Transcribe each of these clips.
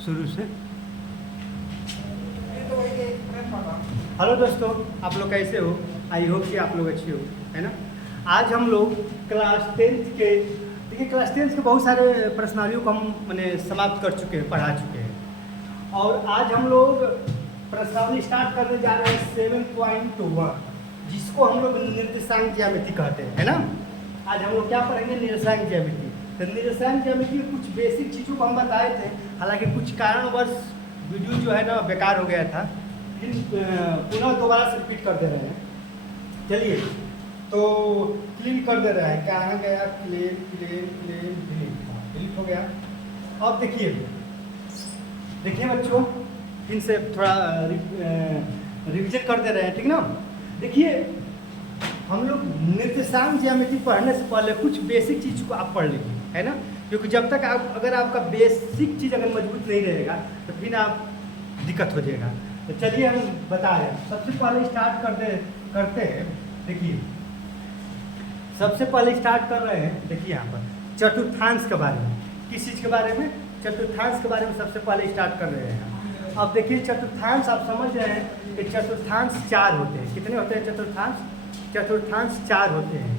शुरू से। हेलो दोस्तों, आप लोग कैसे हो? आई होप कि आप लोग अच्छे हो, है ना। आज हम लोग क्लास 10th के, देखिए क्लास 10th के बहुत सारे प्रश्नावलियों को हम मैंने समाप्त कर चुके हैं, पढ़ा चुके हैं। और आज हम लोग प्रश्नावली स्टार्ट करने जा रहे हैं 7.1, जिसको हम लोग निर्देशांक ज्यामिति कहते हैं, है ना। आज हम लोग क्या पढ़ेंगे? निर्देशांक ज्यामिति। तो निर्देशांक ज्यामिति के कुछ बेसिक चीज़ों को हम बताए थे, हालांकि कुछ कारणवश वीडियो जो है ना बेकार हो गया था, फिर पुनः दोबारा से रिपीट कर दे रहे हैं। चलिए, तो क्लीन कर दे रहे हैं। कहाँ गया? क्लीन क्लीन क्लीन डिलीट हो गया। अब देखिए बच्चों, इनसे थोड़ा रिविजन कर दे रहे हैं, ठीक ना। देखिए, हम लोग निर्देशांक ज्यामिति पढ़ने से पहले कुछ बेसिक चीज़ को आप पढ़ लीजिए, है ना। क्योंकि जब तक आप, अगर आपका बेसिक चीज़ अगर मजबूत नहीं रहेगा तो फिर आप दिक्कत हो जाएगा। तो चलिए हम बता रहे हैं। सबसे पहले स्टार्ट करते हैं। देखिए, सबसे पहले स्टार्ट कर रहे हैं। देखिए यहाँ पर चतुर्थांश के बारे में। किस चीज़ के बारे में? चतुर्थांश के बारे में सबसे पहले स्टार्ट कर रहे हैं। अब देखिए, चतुर्थांश आप समझ रहे हैं कि चतुर्थांश 4 होते हैं। कितने होते हैं चतुर्थांश? चतुर्थांश 4 होते हैं।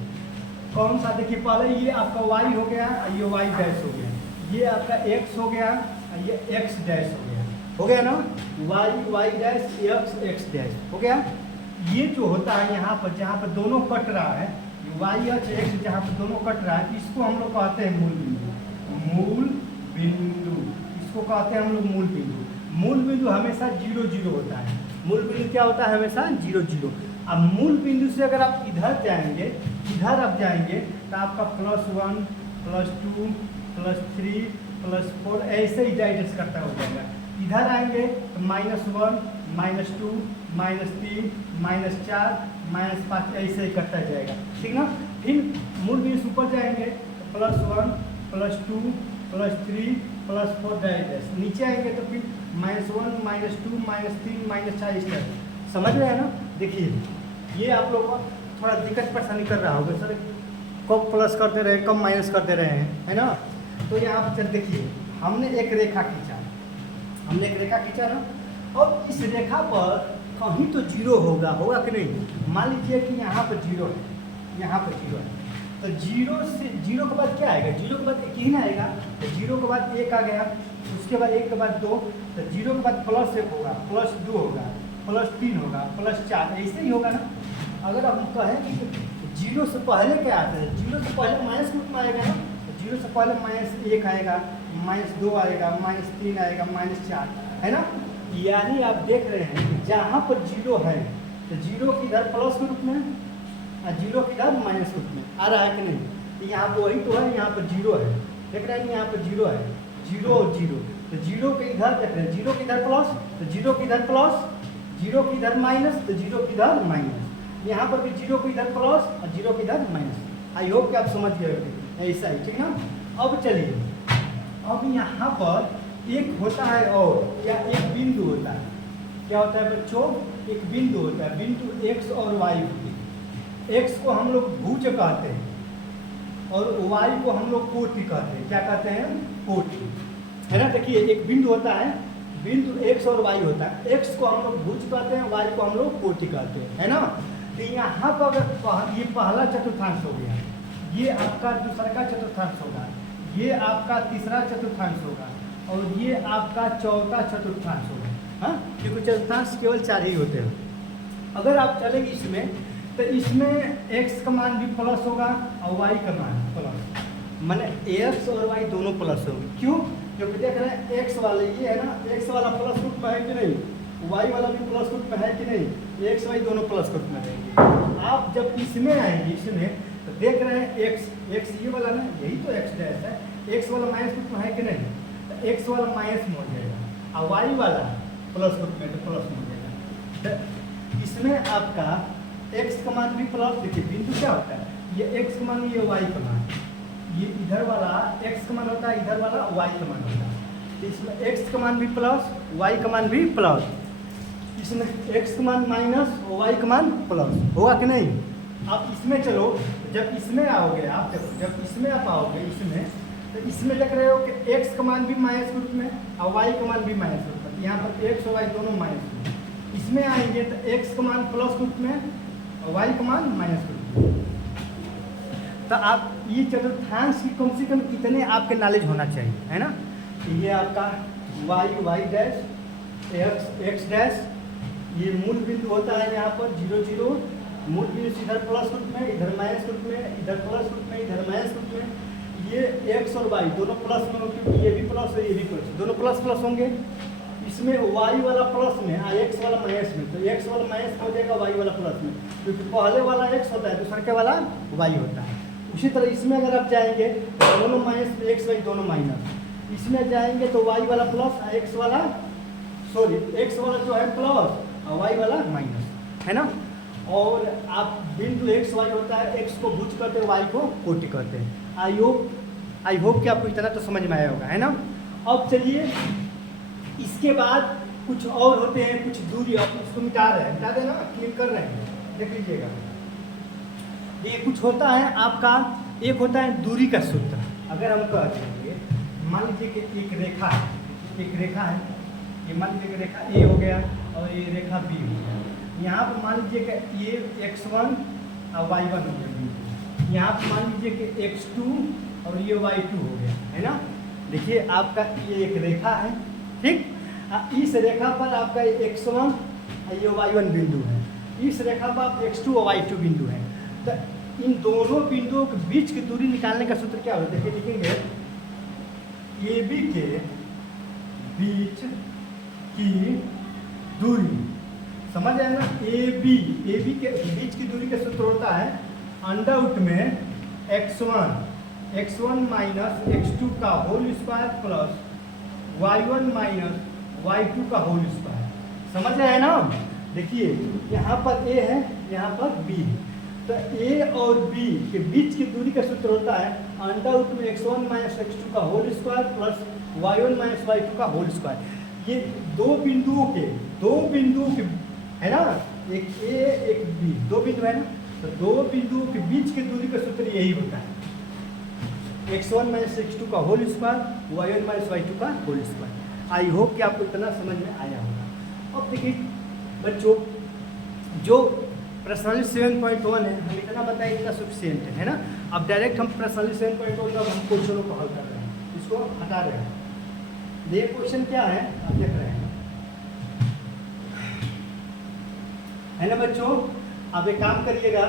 कौन सा? देखिए, पहले ये आपका y हो गया, ये y डैश हो गया, ये आपका x हो गया, ये x डैश हो गया ना। y डैश x डैश हो गया। ये जो होता है यहाँ पर, जहाँ पर दोनों कट रहा है, y और x जहाँ पर दोनों कट रहा है, इसको हम लोग कहते हैं मूल बिंदु। मूल बिंदु इसको कहते हैं हम लोग मूल बिंदु। मूल बिंदु हमेशा 0 0 होता है। मूल बिंदु क्या होता है? हमेशा 0 0। अब मूल बिंदु से अगर आप इधर जाएंगे, इधर आप जाएंगे तो आपका +1 +2 +3 +4 ऐसे ही डाइजेस्ट करता हो जाएगा। इधर आएंगे तो -1 -2 -3 -4 -5 ऐसे ही करता जाएगा, ठीक ना। फिर मूल बिंदु से ऊपर जाएंगे तो +1 +2 +3 +4 डाइजेस्ट। नीचे आएंगे तो फिर -1 -2 -3 -4 इस तरह। समझ रहे हैं ना। देखिए, ये आप लोग को थोड़ा दिक्कत परेशानी कर रहा होगा, सर कब प्लस कर दे रहे हैं, कब माइनस कर दे रहे हैं, है ना। तो यहाँ पर देखिए, हमने एक रेखा खींचा ना। और इस रेखा पर कहीं तो 0 होगा कि नहीं। मान लीजिए कि यहाँ पर 0 है, यहाँ पर 0 है, तो 0 के बाद क्या आएगा? 0 के बाद 1 ही ना आएगा। तो 0 के बाद 1 आ गया, उसके बाद 1 के बाद 2, तो 0 के बाद +1 होगा, +2 होगा, +3 होगा, +4 ऐसे ही होगा ना। अगर हम कहें कि 0 से पहले क्या आता है? 0 से पहले माइनस रूप में आएगा ना। तो 0 से पहले -1 आएगा, -2 आएगा, -3 आएगा, -4, है ना। यानी आप देख रहे हैं कि जहाँ पर 0 है तो 0 की इधर प्लस के रूप में और 0 की इधर माइनस रूप में आ रहा है कि नहीं। तो यहाँ पर वही तो है, यहाँ पर 0 है, देख रहे हैं यहाँ पर 0 है, 0 और 0। तो 0 के इधर देख रहे हैं, 0 की इधर प्लस, तो 0 की इधर प्लस, 0 की इधर माइनस, तो 0 की इधर माइनस। यहाँ पर भी 0 की इधर प्लस और 0 की इधर माइनस। आई होप कि आप समझ गए होंगे, ऐसा ही, ठीक ना। अब चलिए, अब यहाँ पर एक होता है और या एक बिंदु होता है। क्या होता है बच्चों? एक बिंदु होता है। बिंदु x और y होती है। x को हम लोग भुज कहते हैं और y को हम लोग कोटि कहते हैं। क्या कहते हैं? कोटि, है ना। देखिए, एक बिंदु होता है, बिंदु x और y होता है। x को हम लोग भुज कहते हैं, y को हम लोग कोटि कहते हैं, है ना। तो यहाँ पर अगर ये पहला चतुर्थांश हो गया, ये आपका दूसरा का चतुर्थांश होगा, ये आपका तीसरा चतुर्थांश होगा और ये आपका चौथा चतुर्थांश होगा। हाँ, क्योंकि चतुर्थांश केवल 4 ही होते हैं। अगर आप चलेंगे इसमें तो इसमें x का मान भी प्लस होगा और y का मान प्लस, माने x और y दोनों प्लस होंगे। क्यों? क्योंकि देख रहे हैं x वाले ये है ना, x वाला प्लस रूप में है कि नहीं, y वाला भी प्लस रूप में है कि नहीं, x y दोनों प्लस रूप में रहेंगे। आप जब इसमें आएंगे, इसमें तो देख रहे हैं x ये वाला ना, यही तो x डैश है, x वाला माइनस रूप में है कि नहीं, तो x वाला माइनस में हो जाएगा और y वाला प्लस रूप में तो प्लस में हो जाएगा। तो इसमें आपका x का मान भी प्लस। देखिए, बिंदु क्या होता है? ये x का मान, ये y का मान, ये इधर वाला x का मान होता है, इधर वाला y का मान होता है। तो इसमें x का मान भी प्लस, y का मान भी प्लस, इसमें x का मान माइनस और y का मान प्लस होगा कि नहीं। आप इसमें चलो, जब इसमें आओगे आप, जब इसमें आप आओगे इसमें, तो इसमें देख रहे हो कि x का मान भी माइनस के रूप में और y का मान भी माइनस के रूप में, यहाँ पर x और y दोनों माइनस में। इसमें आएंगे तो x का मान प्लस के रूप में और y का मान माइनस के रूप में। तो आप ये चतुर्थांश की कम से कम इतने आपके नॉलेज होना चाहिए, है ना। ये आपका y डैश x डैश, ये मूल बिंदु होता है यहाँ पर 0 0, मूल बिंदु इधर प्लस के रूप में, इधर माइनस के रूप में, इधर प्लस के रूप में, इधर माइनस के रूप में। ये x और y दोनों प्लस में होंगे, ये भी प्लस है ये भी प्लस, दोनों प्लस प्लस होंगे। इसमें y वाला प्लस में और x वाला माइनस में, तो x वाला माइनस हो जाएगा y वाला प्लस में, क्योंकि पहले वाला x होता है दूसरे के वाला y होता है। उसी तरह इसमें अगर आप जाएंगे तो दोनों माइनस में x y दोनों माइनस, इसमें जाएंगे तो y वाला प्लस और x वाला x वाला जो है प्लस और y वाला माइनस, है ना। और आप बिंदु x y होता है, x को भुज करते हैं, y को कोटि करते हैं। आई होप कि आपको इतना तो समझ में आया होगा, है ना। अब चलिए इसके बाद कुछ और होते हैं, कुछ दूरी, आप इसको मिटा रहे हैं, मिटा देना, क्लिक कर रहे हैं, देख लीजिएगा। ये कुछ होता है आपका, एक होता है दूरी का सूत्र। अगर हम कह देंगे, मान लीजिए कि एक रेखा है, ये मान लीजिए कि रेखा A हो गया और ये रेखा B हो गया। यहाँ पर मान लीजिए कि ये x1 और y1 हो गया, यहाँ पर मान लीजिए कि x2 और ये y2 हो गया, है ना। देखिए आपका ये एक रेखा है, ठीक। इस रेखा पर आपका x1 और ये y1 बिंदु है, इस रेखा पर x2 और y2 बिंदु है। तो इन दोनों बिंदुओं के बीच की दूरी निकालने का सूत्र क्या होता है? देखिए लिखेंगे AB के बीच की दूरी, समझ आए ना। AB के बीच की दूरी का सूत्र होता है अंडर रूट में x1 माइनस x2 का whole square plus y1 minus y2 का होल स्क्वायर। समझ आए ना। देखिए यहाँ पर A है, यहाँ पर B है, तो A और B के बीच की दूरी का सूत्र होता है अंडर रूट में x1 माइनस x2 का whole square plus y1 minus y2 का होल स्क्वायर। ये दो बिंदुओं के है ना, एक A एक B, दो बिंदु है ना, तो दो बिंदुओं के बीच की दूरी का सूत्र यही होता है x1 माइनस x2 का whole square y1 minus y2 का होल स्क्वायर। आई होप कि आपको इतना समझ में आया होगा। अब देखिए बच्चों, जो प्रश्नावली 7.1 है, हम इतना बताएं इतना सफिशिएंट है ना। अब डायरेक्ट हम प्रश्नावली 7.1 का हम क्वेश्चनों को हल कर रहे हैं, इसको हटा रहे हैं। ये क्वेश्चन क्या है आप देख रहे हैं, है ना बच्चों। आप एक काम करिएगा,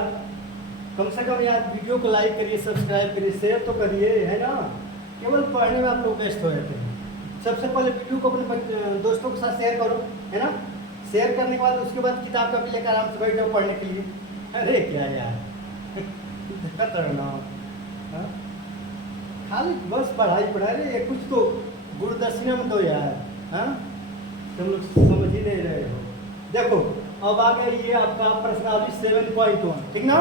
कम से कम यार वीडियो को लाइक करिए, सब्सक्राइब करिए, शेयर तो करिए, है ना। केवल पढ़ने में आप लोग व्यस्त हो जाते हैं। सबसे पहले वीडियो को अपने दोस्तों के साथ शेयर करो, है ना। शेयर करने के बाद उसके बाद किताब का भी लेकर आराम से बैठ जाओ पढ़ने के लिए। अरे क्या यार करना, खाली बस पढ़ाई रहे, कुछ तो गुरु दक्षिणा में दो यार, हाँ। तुम लोग समझ ही नहीं रहे हो। देखो अब आ गया ये आपका प्रश्नावली 7.1, ठीक ना।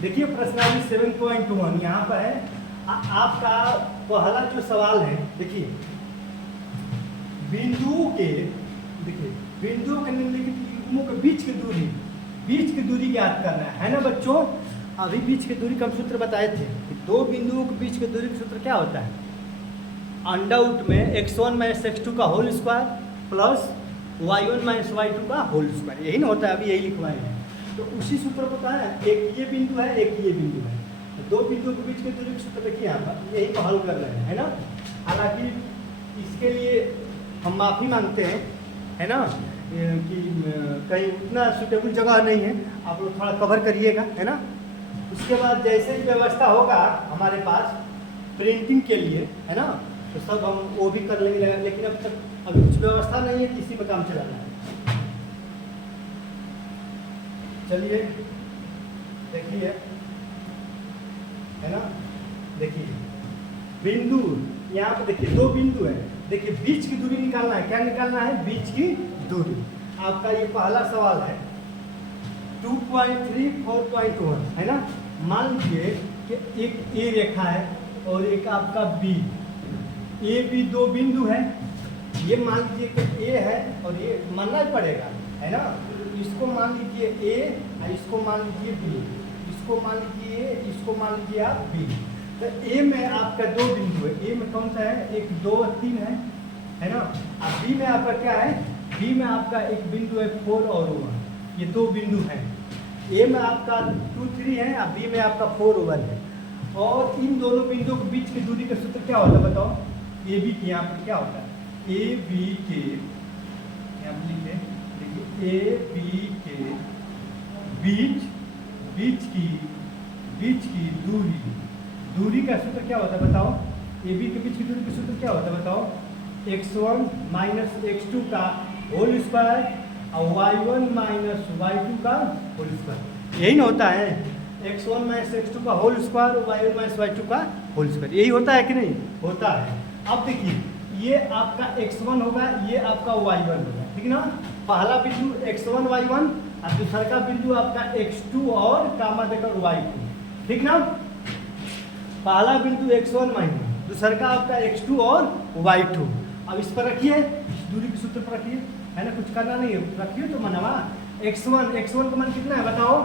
देखिए प्रश्नावली 7.1 यहाँ पर है। आपका पहला जो सवाल है, देखिए बिंदुओं के निम्नलिखित युग्मों के बीच की दूरी ज्ञात करना है ना बच्चों। अभी बीच की दूरी का सूत्र बताए थे कि दो बिंदुओं के बीच की दूरी का सूत्र क्या होता है, अंडर रूट में x1 माइनस x2 का whole square plus y1 minus y2 का होल स्क्वायर, यही ना होता है, अभी यही लिखवाए हैं। तो उसी सूत्र को कहा है, एक ये बिंदु है एक ये बिंदु है, तो दो बिंदुओं के बीच के दूरी का सूत्र देखिए यहाँ पर, यही को हल कर रहे हैं, है ना। हालांकि इसके लिए हम माफ़ी मांगते हैं, है ना, कि कहीं उतना सूटेबल जगह नहीं है, आप लोग थोड़ा कवर करिएगा, है ना। उसके बाद जैसे व्यवस्था होगा हमारे पास प्रिंटिंग के लिए, है ना, तो सब हम वो भी कर लेंगे, लेकिन अब तक अभी कुछ व्यवस्था नहीं है, किसी में काम चलाना है। चलिए देखिए, है ना, देखिए बिंदु यहाँ पे देखिए दो बिंदु है, देखिए बीच की दूरी निकालना है। क्या निकालना है? बीच की दूरी। आपका ये पहला सवाल है 2.3 4.1, है ना। मान लीजिए कि एक ए रेखा है और एक आपका बी, ए बी दो बिंदु है। ये मान लीजिए कि ए है और ये मानना ही पड़ेगा, है ना। इसको मान लीजिए ए और इसको मान लीजिए बी, इसको मान लीजिए ए, इसको मान लीजिए आप बी। तो ए में आपका दो बिंदु है, ए में कौन सा है, 1 2 3 है ना। अब बी में आपका क्या है, बी में आपका एक बिंदु है 4 और 1, ये दो बिंदु हैं। ए में आपका 2 3 है, अब बी में आपका 4 1 है। और इन दोनों बिंदुओं के बीच की दूरी का सूत्र क्या होता है बताओ, ए बी के यहाँ पर क्या होता है, ए बी के यहाँ पर लिखे, देखिए ए बी के बीच की दूरी का सूत्र क्या होता है बताओ, ए बी के बीच की दूरी का सूत्र क्या होता है बताओ, x1 माइनस x2 का होल स्क्वायर और y1 माइनस y2 का होल स्क्वायर, यही ना होता है, x1 माइनस x2 का होल स्क्वायर और y1 माइनस y2 का होल स्क्वायर, यही होता है कि नहीं, होता है। अब देखिए ये आपका x1 होगा, ये आपका y1 होगा, ठीक ना। पहला बिंदु x1 y1 और दूसरा का बिंदु आपका x2 और कामा देकर y2, ठीक ना। पहला बिंदु x1 माइनस, दूसरा का आपका x2 और y2। अब इस पर रखिए, इस दूरी के सूत्र पर रखिए, है ना, कुछ करना नहीं है, रखिए तो मनवा। x1 का मान कितना है बताओ,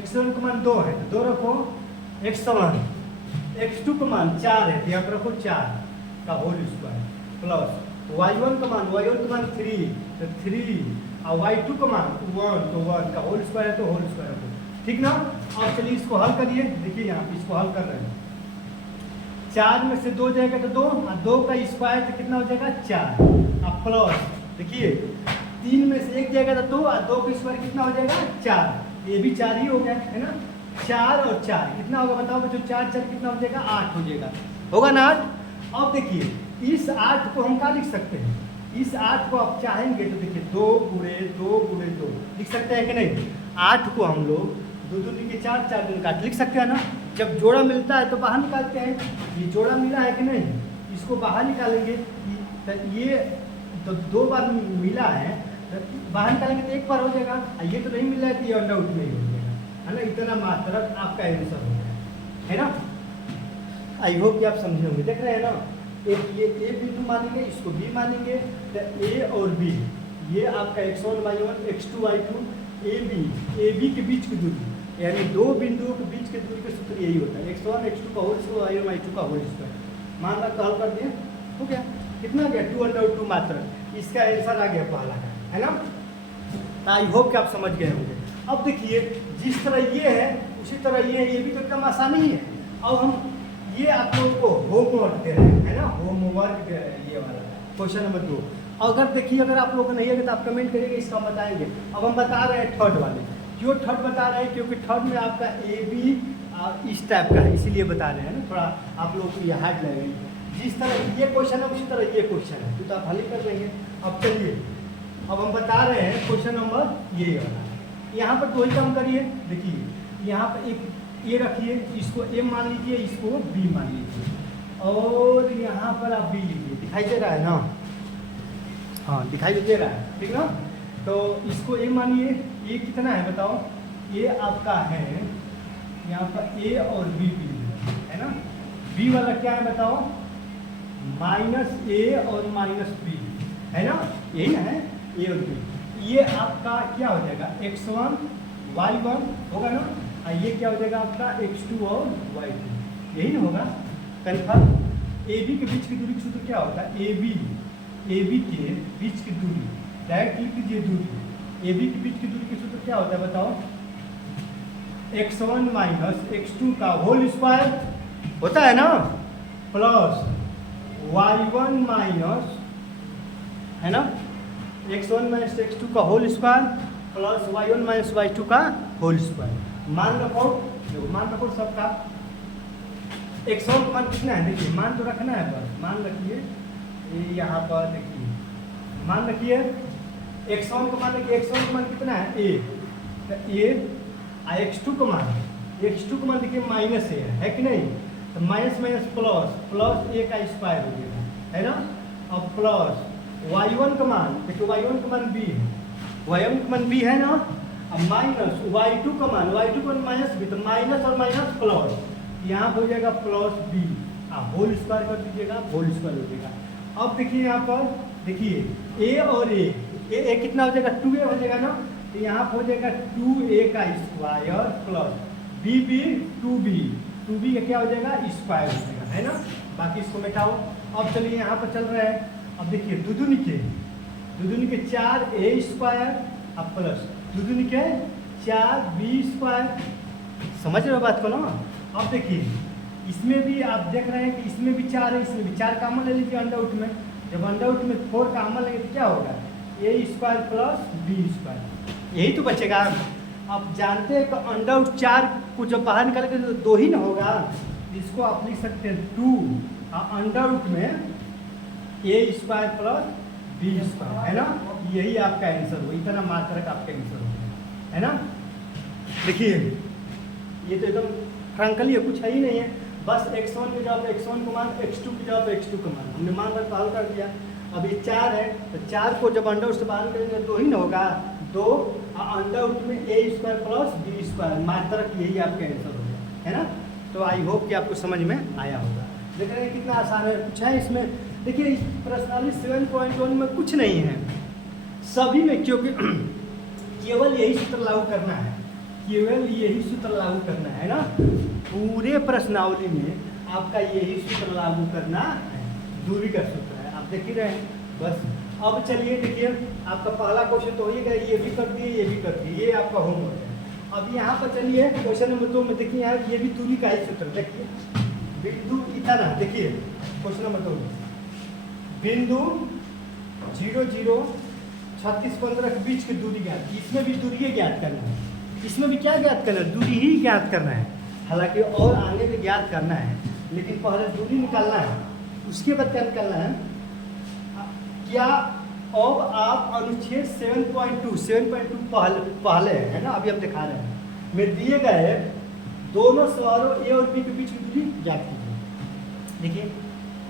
x1 का मान 2 है, 2 रखो, x1 x2 का मान 4 है, यहाँ पर रखो 4 का होल स्क्वायर प्लस y1 का मान 3 तो 3 और y2 का मान 1 तो 1 का होल स्क्वायर है तो होल स्क्वायर है, ठीक ना। अब चलिए इसको हल करिए, देखिए यहाँ पे इसको हल कर रहे हैं, 4 में से 2 जाएगा तो 2 और 2 का स्क्वायर तो कितना हो जाएगा 4, अब प्लस देखिए 3 में से 1 जाएगा तो 2 और 2 का स्क्वायर कितना हो जाएगा 4, ये भी 4 ही हो गया है ना। 4 और 4 कितना होगा बताओ बच्चों, 4 4 कितना हो जाएगा 8 हो जाएगा, होगा ना 8। अब देखिए इस 8 को हम क्या लिख सकते हैं, इस 8 को आप चाहेंगे तो देखिए 2 गुणे 2 लिख सकते हैं कि नहीं। 8 को हम लोग 2 दूनी के 4 4 दूनी काट लिख सकते हैं ना। जब जोड़ा मिलता है तो बाहर निकालते हैं, ये जोड़ा मिला है कि नहीं, इसको बाहर निकालेंगे, तो ये तो 2 बार मिला है, तो बाहर निकालेंगे तो 1 बार हो जाएगा, ये तो नहीं मिला है तो ये अंडर आउट नहीं हो जाएगा, है ना। इतना मात्रा आपका आंसर हो गया, है ना। आई होप कि आप समझे होंगे, देख रहे हैं ना, एक ये ए बिंदु मानेंगे, इसको बी मानेंगे, तो ए और बी ये आपका x1 y1 x2 y2 A B के बीच की दूरी, यानी दो बिंदुओं के बीच की दूरी का सूत्र यही होता है, x1 x2 का होल स्क्वायर y1 y2 का होल स्क्वायर। मान रहा हल कर दिए, हो गया, कितना गया 2/2 मात्रा, इसका आंसर आ गया पहला का, है ना। आई होप कि आप समझ गए होंगे। अब देखिए जिस तरह ये है उसी तरह ये है, ये भी तो एकदम आसानी ही है। अब हम ये आप लोगों को होमवर्क दे रहे हैं, है ना, होमवर्क दे रहे हैं, ये वाला क्वेश्चन नंबर 2। अगर देखिए अगर आप लोगों को नहीं है तो आप कमेंट करिएगा, इसका हम बताएंगे। अब हम बता रहे हैं थर्ड वाले, क्यों थर्ड बता रहे हैं, क्योंकि थर्ड में आपका ए बी इस टाइप का है, इसीलिए बता रहे हैं ना, थोड़ा आप लोगों को ये हार्ड लगेगा। जिस तरह ये क्वेश्चन है उसी तरह ये क्वेश्चन है, तो आप हल ही कर लेंगे। अब चलिए अब हम बता रहे हैं क्वेश्चन नंबर ये वाला, यहाँ पर कोई काम करिए, देखिए यहाँ पर एक ये रखिए, इसको ए मान लीजिए, इसको बी मान लीजिए, और यहाँ पर आप बी लीजिए, दिखाई दे रहा है ना, हाँ दिखाई दे रहा है, ठीक ना। तो इसको ए मानिए, ये कितना है बताओ, ये आपका है यहाँ पर ए और बी बिंदु है ना। बी वाला क्या है बताओ, -a और -b है ना, यही ना है ए और बी। ये आपका क्या हो जाएगा x1 y1 होगा ना, और ये क्या हो जाएगा आपका x2 और y2, यही ना होगा कन्फर्म। ए बी के बीच की दूरी का सूत्र क्या होता है, ए बी के बीच की दूरी, डायरेक्ट लिख लीजिए दूरी, ए बी के बीच की दूरी का सूत्र क्या होता है बताओ, x1 माइनस x2 का होल स्क्वायर होता है ना, प्लस y1 माइनस, है ना, x1 माइनस x2 का whole square plus y1 minus y2 का होल स्क्वायर। मान रखो, मान रखो सबका, x1 का मान कितना है, देखिए मान तो रखना है, बस मान रखिए, यहाँ पर देखिए मान रखिए x1 का मान, देखिए x1 का मान कितना है a, तो a x2 का मान, x2 का मान देखिए -a है कि नहीं, तो माइनस माइनस प्लस a का स्क्वायर हो जाएगा, है ना। अब प्लस y1 का मान, देखिए y1 का मान b है, y1 का मान b है ना, अब माइनस y2 का मान, y2 का मान माइनस b, तो माइनस और माइनस प्लस, यहाँ हो जाएगा प्लस b, होल स्क्वायर कर दीजिएगा, होल स्क्वायर हो जाएगा। अब देखिए यहाँ पर देखिए a और a कितना हो जाएगा 2a हो जाएगा ना, तो यहाँ पर हो जाएगा 2a का square plus b 2b 2b का क्या हो जाएगा स्क्वायर हो जाएगा, है ना। बाकी इसको मिटाओ। अब चलिए यहाँ पर चल रहा है, अब देखिए दुदुनी के 4a² अब प्लस दुदुनी के 4b²। समझ रहे हो बात को ना। अब देखिए इसमें भी आप देख रहे हैं कि इसमें भी 4 है, इसमें भी 4 कॉमन ले लीजिए अंडर रूट में। जब अंडर रूट में 4 कॉमन लेंगे तो क्या होगा a² प्लस b², यही तो बचेगा। आप जानते हैं कि अंडर रूट 4 को जब बाहर निकालेंगे तो 2 ही ना होगा, इसको आप लिख सकते हैं 2 अंडर रूट में a² प्लस b², है ना। यही आपका आंसर हो, इतना मात्रक आपका आंसर हो, है ना। देखिए ये तो एकदम फ्रैंकली है, कुछ है ही नहीं है। बस x1 की जगह x1 को मान, x2 की जगह x2 को मान, हमने मान रखा हल कर दिया। अब ये 4 है तो 4 को जब अंडर रूट से बाहर करेंगे 2 ही ना होगा, 2 अंडर रूट में a² प्लस b², मात्रक यही आपका आंसर हो गया, है ना। तो आई होप कि आपको समझ में आया होगा। देख रहे हैं कितना आसान है, कुछ है इसमें। देखिए प्रश्नावली 7.1 में कुछ नहीं है, सभी में, क्योंकि केवल यही सूत्र लागू करना है, केवल यही सूत्र लागू करना है ना। पूरे प्रश्नावली में आपका यही सूत्र लागू करना है, दूरी का सूत्र है, आप देख ही रहे हैं बस। अब चलिए देखिए आपका पहला क्वेश्चन तो हो ही गया, ये भी कर दिए ये भी कर दिए, ये आपका होमवर्क है। अब यहाँ पर चलिए क्वेश्चन नंबर 2 में देखिए यार, ये भी दूरी का ही सूत्र देखिए, बिंदु इतना, देखिए क्वेश्चन नंबर 2 बिंदु 0 0 36 15 के बीच की दूरी ज्ञात, इसमें भी दूरी ज्ञात करना है, इसमें भी क्या ज्ञात करना है, दूरी ही ज्ञात करना है। हालांकि और आगे भी ज्ञात करना है, लेकिन पहले दूरी निकालना है, उसके बाद क्या निकालना है। क्या अब आप अनुच्छेद 7.2 पहले है ना, अभी हम दिखा रहे हैं, में दिए गए दोनों सवालों ए और बी के बीच की दूरी ज्ञात कीजिए। देखिए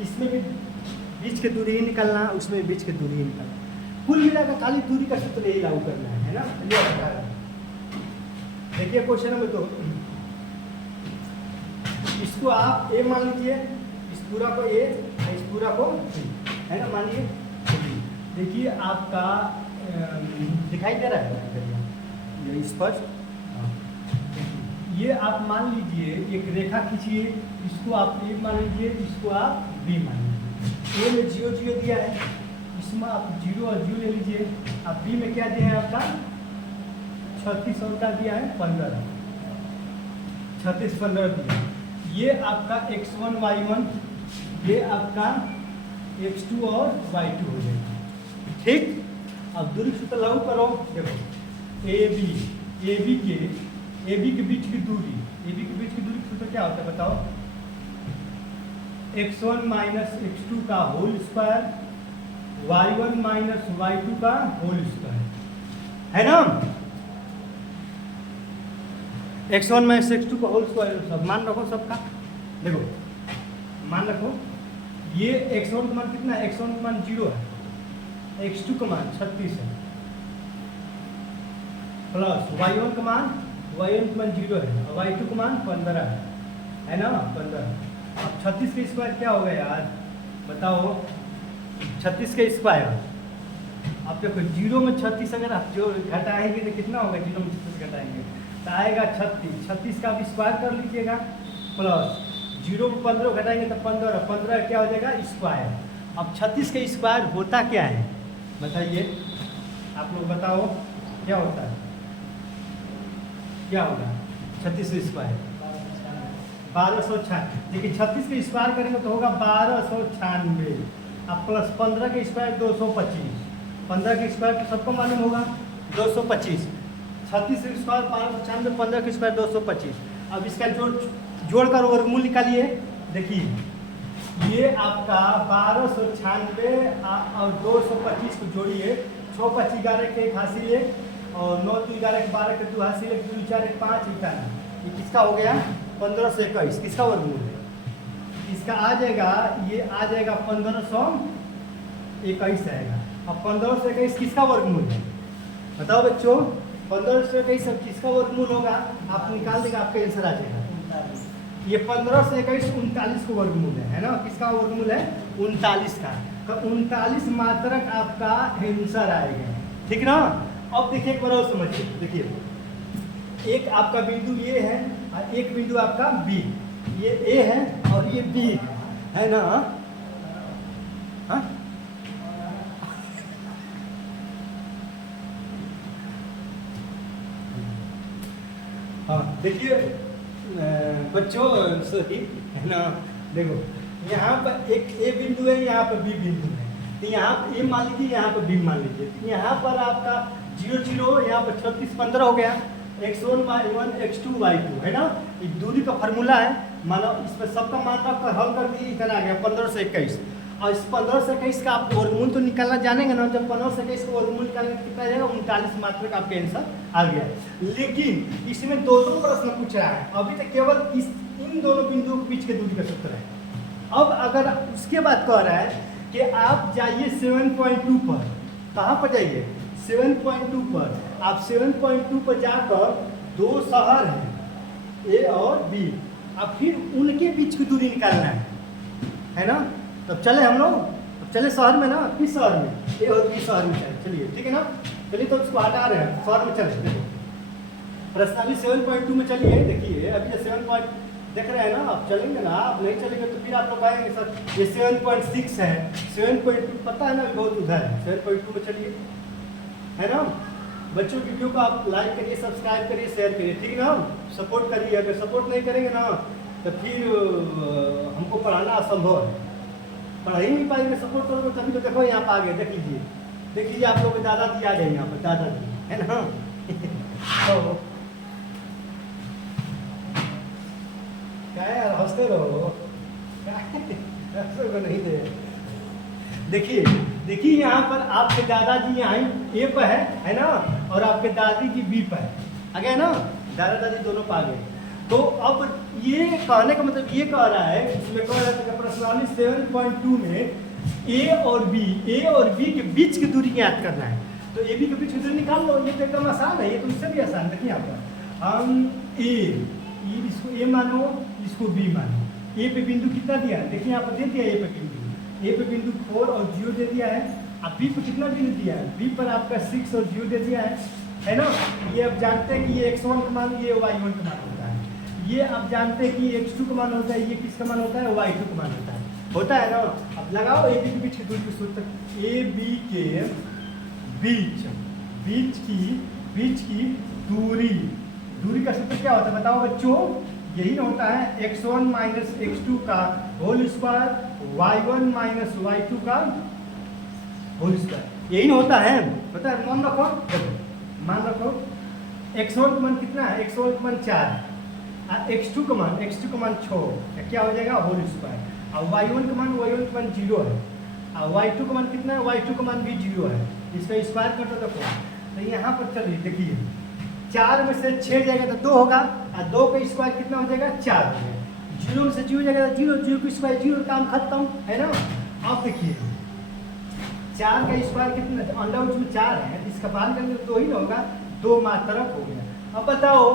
इसमें भी बीच की दूरी ही निकालना, उसमें बीच की दूरी ही निकालना, कुल मिलाकर खाली दूरी का सूत्र यही लागू करना है ना। ये बता रहा है। देखिए क्वेश्चन नंबर 2, इसको आप ए मान लीजिए, इस पूरा को ए, इस पूरा को बी, है ना, मानिए। देखिए आपका दिखाई दे रहा है ये स्पष्ट। ये आप मान लीजिए एक रेखा खींचिए, इसको आप ए मान लीजिए, इसको आप बी मान लीजिए। ए में 0 0 दिया है, इसमें आप 0 और 0 ले लीजिए। अब बी में क्या दिया है आपका 36 और क्या दिया है 15, 36 15 दिया। ये आपका x1 y1, ये आपका x2 और y2 हो जाएगा, ठीक। अब दूरी सूत्र लागू करो, देखो ए बी के बीच की दूरी, सूत्र क्या होता है बताओ, x1 माइनस x2 का whole square, y1 minus y2 का होल स्क्वायर, है ना। x1 माइनस x2 का होल स्क्वायर, सब मान रखो सबका। देखो मान रखो, ये x1 का मान कितना है, x1 का मान 0 है, x2 का मान 36 है, प्लस y1 का मान 0 है और y2 का मान 15 है ना 15। अब 36 का स्क्वायर क्या होगा यार बताओ, 36 का स्क्वायर, अब देखो 0 में 36 अगर आप जो घटाएंगे तो कितना होगा, 0 में 36 घटाएंगे तो आएगा 36 का आप स्क्वायर कर लीजिएगा, प्लस 0 में 15 घटाएंगे तो 15 क्या हो जाएगा स्क्वायर। अब 36 का स्क्वायर होता क्या है बताइए, आप लोग बताओ क्या होता है, क्या होगा 36 का स्क्वायर 1296, लेकिन 36 का स्क्वायर करेंगे तो होगा 1296, अब प्लस 15 का स्क्वायर 225, 15 का स्क्वायर तो सबको मालूम होगा 225, 36 का स्क्वायर 1296, 15 का स्क्वायर 225। अब इसका जोड़कर वर्गमूल निकालिए, देखिए ये आपका 1296 और 225 को जोड़िए, 6 5 11 के 1 हासिल 1 और 9 2 11 के 12 के 2 हासिल 1 2 4 1 5 51, ये किसका हो गया 1521, किसका वर्गमूल है, इसका आ जाएगा, ये आ जाएगा 1521 आएगा। अब 1521 किसका वर्गमूल है बताओ बच्चों, 1521 अब किसका वर्गमूल होगा, आप निकाल देगा आपका आंसर आ जाएगा। ये 1521 39 को वर्गमूल है ना, किसका वर्गमूल है 39 का, तो 39 मात्रक आपका आंसर आएगा, ठीक ना। अब देखिए एक बार और समझिए, देखिए एक आपका बिंदु ये है और एक बिंदु आपका बी, ये ए है और ये बी है ना। हाँ हाँ देखिए बच्चों सही है ना। देखो यहाँ पर एक ए बिंदु है, यहाँ पर बी बिंदु है, तो यहाँ ए मान लीजिए, यहाँ पर बी मान लीजिए। तो यहाँ पर आपका 0 0 यहाँ पर 36 15 हो गया, x1 y1 x2 y2 है ना। ये दूरी का फार्मूला है, मानो इसमें सबका मान रखकर हल कर दिए, इतना आ गया 15 से 21। और इस 15 से 21 का आप वर्गमूल तो निकालना जानेंगे ना। जब 15 से 21 का वर्गमूल निकालेंगे कितना जाएगा, 39 मात्र का आपका आंसर आ गया। लेकिन इसमें दो प्रश्न पूछ रहा है, अभी तक केवल इन दोनों बिंदुओं के बीच के दूरी का सूत्र है। अब अगर उसके बाद कह रहा है कि आप जाइए 7.2 पर, कहाँ पर जाइए 7.2 पर। आप 7.2 पर जाकर दो शहर हैं ए और बी, अब फिर उनके बीच की दूरी निकालना है ना। तब चले हम लोग, अब चले शहर में ना, किस शहर में, ए और बी शहर में चले, चलिए ठीक है ना। चलिए तो उसको हटा रहे हैं, शहर में चले। देखो प्रश्नावली 7.2 में चलिए, देखिए अभी 7 देख रहे हैं ना। आप चलेंगे ना, आप नहीं चलेंगे तो फिर आप लोग आएंगे सर ये 7.6 है, 7.2 पता है ना, बहुत उधर है। 7.2 में चलिए है ना। बच्चों वीडियो को आप लाइक करिए, सब्सक्राइब करिए, शेयर करिए, ठीक है ना। सपोर्ट करिए, अगर सपोर्ट नहीं करेंगे ना तो फिर हमको पढ़ाना असंभव है, पढ़ा ही नहीं पाएंगे। सपोर्ट करोगे तभी तो। देखो यहाँ पर आ गए, देख लीजिए आप लोग के दादाजी आ गए यहाँ पर, दादाजी है ना। तो क्या यार हंसते रहो, को नहीं दे। देखिए यहाँ पर आपके दादाजी यहाँ ए पर है ना, और आपके दादी जी बी पर है, आ गया ना। दादा दादी दोनों पर आ गए। तो अब ये कहने का मतलब ये कह रहा है, इसमें कह रहा है प्रश्नावली 7.2 में ए और बी के बीच की दूरी ज्ञात करना है। तो ए बी के बीच की दूरी निकाल लो, ये तो एकदम आसान है, ये तो उससे भी आसान। देखिए यहाँ पर हम इसको ए मानो, इसको बी मानो। ए पे बिंदु कितना दिया है, देखिए यहाँ पर दे दिया ए पे बिंदु 4 और 0 दे दिया है। अब बी पर कितना बिंदु दिया है, बी पर आपका 6 और 0 दे दिया है ना। ये आप जानते हैं कि ये x1 का मान, ये y1 का मान होता है। ये आप जानते हैं कि ये x2 का मान होता है, ये किसका मान होता है, y2 का मान होता है ना। अब लगाओ ए बी के बीच की दूरी के सूत्र, ए बी के बीच की दूरी का सूत्र क्या होता है बताओ बच्चों। यही होता है x1 माइनस x2 का whole square, y1 minus y2 का होल स्क्वायर, यही होता है। पता है, मान रखो x1 का मान कितना है, x1 का मान 4, x2 का मान 6, क्या हो जाएगा होल स्क्वायर। और y1 का मान 0 है, और y2 का मान कितना है, y2 का मान भी 0 है। इसका स्क्वायर कर दो। तो यहाँ पर चलिए देखिए 4 में से 6 जाएगा तो 2 होगा, और 2 का स्क्वायर कितना हो जाएगा 4 हो जाएगा। 0 में से 0 जाएगा तो 0 का स्क्वायर 0, काम खत्म है ना। अब देखिए 4 का स्क्वायर कितना, अंडा उसमें 4 है, इसका बाहर करके तो 2 ही होगा, 2 मात्रक हो गया। अब बताओ,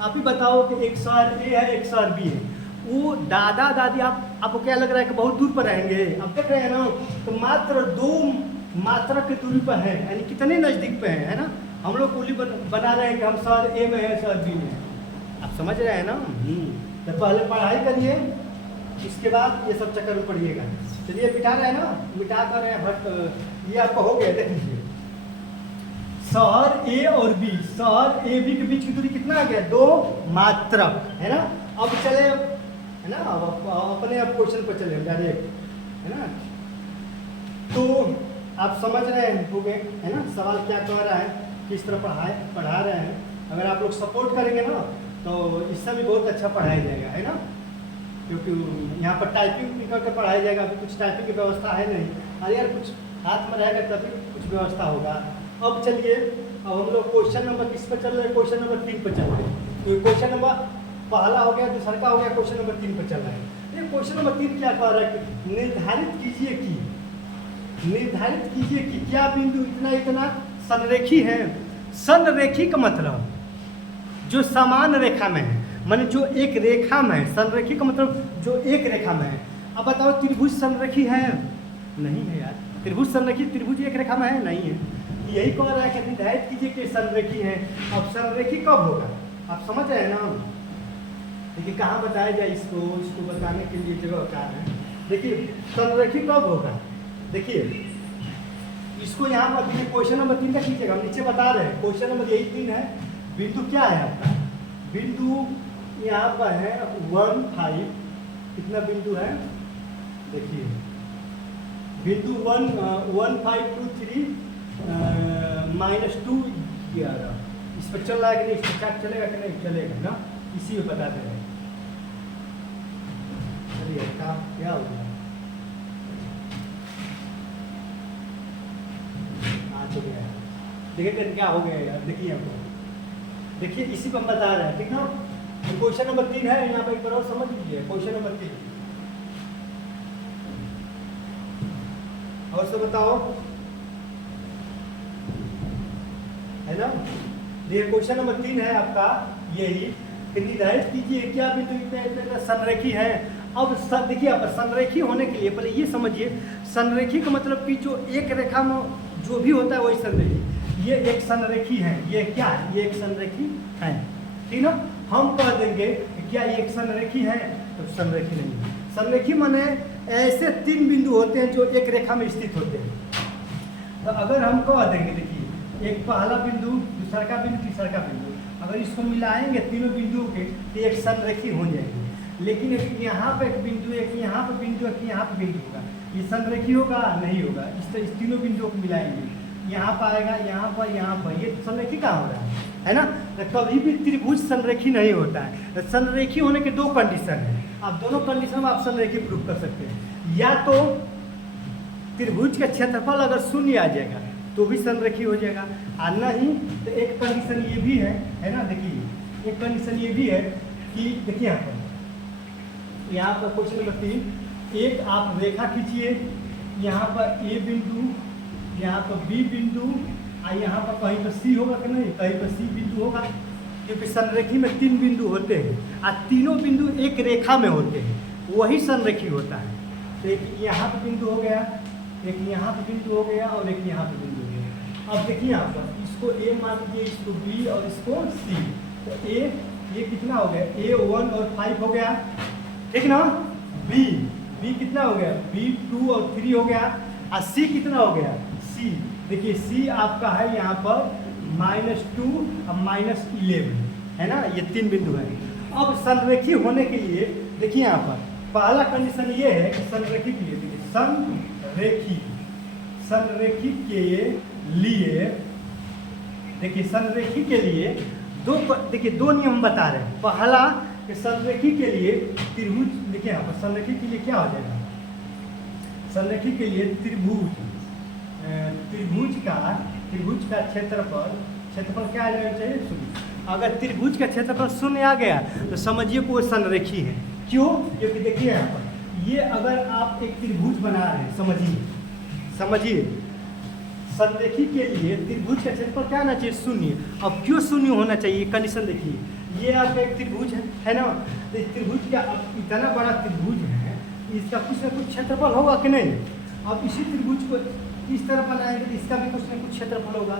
आप ही बताओ कि एक शहर ए है, एक शहर बी है। वो दादा दादी आपको क्या लग रहा है कि बहुत दूर पर रहेंगे, अब देख रहे हैं ना। तो मात्र 2 मात्रक की दूरी पर है, यानी कितने नज़दीक पे है ना। हम लोग कुली बना रहे हैं कि हम शहर ए में है, शहर बी में है। आप समझ रहे हैं ना। तो पहले पढ़ाई करिए, इसके बाद ये सब चक्कर में पढ़िएगा। चलिए मिटा रहे हैं ना, मिटा कर रहे हैं, बट ये आपका हो गया। देख लीजिए शहर ए और बी, शहर ए बी के बीच की दूरी कितना आ गया, 2 मात्रक है ना। अब चले है ना, अब अपने आप क्वेश्चन पर चले डायरेक्ट है ना। तो आप समझ रहे हो गए है ना, सवाल क्या कह रहा है, किस तरह पढ़ा रहे हैं। अगर आप लोग सपोर्ट करेंगे ना तो इससे भी बहुत अच्छा पढ़ाया जाएगा है ना। क्योंकि यहाँ पर टाइपिंग करके पढ़ाया जाएगा, अभी कुछ टाइपिंग की व्यवस्था है नहीं। अरे यार कुछ हाथ में रहेगा तभी कुछ व्यवस्था होगा। अब चलिए, अब हम लोग क्वेश्चन नंबर किस पर चल रहे हैं, क्वेश्चन नंबर 3 पर चल रहे हैं। तो क्वेश्चन नंबर पहला हो गया, दूसरा का हो गया, क्वेश्चन नंबर 3 पर चल रहा है। ये क्वेश्चन नंबर 3 क्या कह रहा है कि निर्धारित कीजिए कि क्या बिंदु इतना संरेखी है। संरेखी का मतलब जो समान रेखा में है, माने जो एक रेखा में है। संरेखी का मतलब जो एक रेखा में है। अब बताओ त्रिभुज संरेखी है, नहीं है यार। त्रिभुज संरेखी, त्रिभुज एक रेखा में है, नहीं है। यही कह रहा है कि निर्धारित कीजिए कि संरेखी है। अब संरेखी कब होगा, आप समझ रहे हैं ना। देखिए कहाँ बताया जाए इसको, इसको बताने के लिए जगह कहाँ है। देखिए संरेखी कब होगा, देखिए इसको यहाँ पर देखिए क्वेश्चन नंबर 3 का कीजिएगा, हम नीचे बता रहे हैं क्वेश्चन नंबर यही 3 है। बिंदु क्या है आपका, बिंदु यहाँ पर है 1 5, कितना बिंदु है देखिए, बिंदु 1 1 5 2 3 -2 11, इस पर चल रहा है कि नहीं, इस पर चार्ट चलेगा कि नहीं चलेगा ना, इसी में बता दे रहे हैं। चलिए क्या हो गया, तो गया देखिए क्या हो गया यार, देखिए हमको, देखिए इसी पर हम बता रहे हैं, ठीक ना। क्वेश्चन नंबर 3 है यहाँ पे, एक बार और समझ लीजिए क्वेश्चन नंबर 3, और सब बताओ है ना। देखिए क्वेश्चन नंबर 3 है आपका यही कि निर्धारित कीजिए क्या बिंदु इतने संरेखी है। अब देखिए आप संरेखी होने के लिए पहले ये समझिए, संरेखी का मतलब कि जो एक रेखा में जो भी होता है वही संरेखी, ये एक संरेखी है, ये क्या है, ये एक संरेखी है, ठीक ना। हम कह देंगे कि क्या ये एक संरेखी है, तो संरेखी नहीं है। संरेखी माने ऐसे 3 बिंदु होते हैं जो एक रेखा में स्थित होते हैं। तो अगर हम कह देंगे देखिए एक पहला बिंदु, दूसरा का बिंदु, तीसरा का बिंदु, अगर इसको मिलाएंगे तीनों बिंदुओं के तो एक संरेखी हो जाएगी। लेकिन एक यहाँ पे एक बिंदु, एक यहाँ पे बिंदु, एक यहाँ पे बिंदु होगा, ये संरेखी होगा नहीं होगा। इस तीनों बिंदुओं को मिलाएंगे, यहाँ पर आएगा, यहाँ पर, ये संरेखी कहाँ हो रहा है ना। तो कभी भी त्रिभुज संरेखी नहीं होता है। तो संरेखी होने के 2 कंडीशन है, आप दोनों कंडीशन में आप संरेखी प्रूव कर सकते हैं। या तो त्रिभुज का क्षेत्रफल अगर शून्य आ जाएगा तो भी संरेखी हो जाएगा, और नहीं तो एक कंडीशन ये भी है ना। देखिए एक कंडीशन ये भी है कि देखिए यहाँ पर क्वेश्चन नंबर 3, एक आप रेखा खींचिए, यहाँ पर ए बिंदु, यहाँ पर बी बिंदु, और यहाँ पर कहीं पर सी होगा कि नहीं, कहीं पर सी बिंदु होगा, क्योंकि संरेखी में 3 बिंदु होते हैं और तीनों बिंदु एक रेखा में होते हैं, वही संरेखी होता है। तो एक यहाँ पर बिंदु हो गया, एक यहाँ पर बिंदु हो गया, और एक यहाँ पर बिंदु हो गया। अब देखिए यहाँ पर इसको ए मान लीजिए, इसको बी और इसको सी। तो ए कितना हो गया, A1 और 5 हो गया, ठीक ना। बी कितना हो गया, B2 और 3 हो गया, और सी कितना हो गया, सी। देखिए सी आपका है यहाँ पर -2 और -11 है ना, ये 3 बिंदु है। अब संरेखी होने के लिए देखिए यहाँ पर पहला कंडीशन ये है कि संरेखी के लिए, देखिए संरेखी के लिए, देखिए संरेखी के लिए देखिए 2 नियम बता रहे हैं। पहला कि संरेखी के लिए त्रिभुज, देखिए यहाँ पर संरेखी के लिए क्या हो जाएगा, संरेखी के लिए त्रिभुज का क्षेत्रफल क्या आ जाना चाहिए, 0। अगर त्रिभुज का क्षेत्रफल 0 आ गया तो समझिए कि वो संरेखी है। क्यों, क्योंकि देखिए यहाँ पर ये अगर आप एक त्रिभुज बना रहे हैं, समझिए संरेखी के लिए त्रिभुज का क्षेत्रफल क्या आना चाहिए, 0। अब क्यों 0 होना चाहिए, कंडीशन देखिए, ये आपका एक त्रिभुज है ना। तो त्रिभुज का इतना बड़ा त्रिभुज है, इसका कुछ ना कुछ क्षेत्रफल होगा कि नहीं। अब इसी त्रिभुज को इस तरह बनाएंगे तो इसका भी कुछ ना कुछ क्षेत्रफल होगा।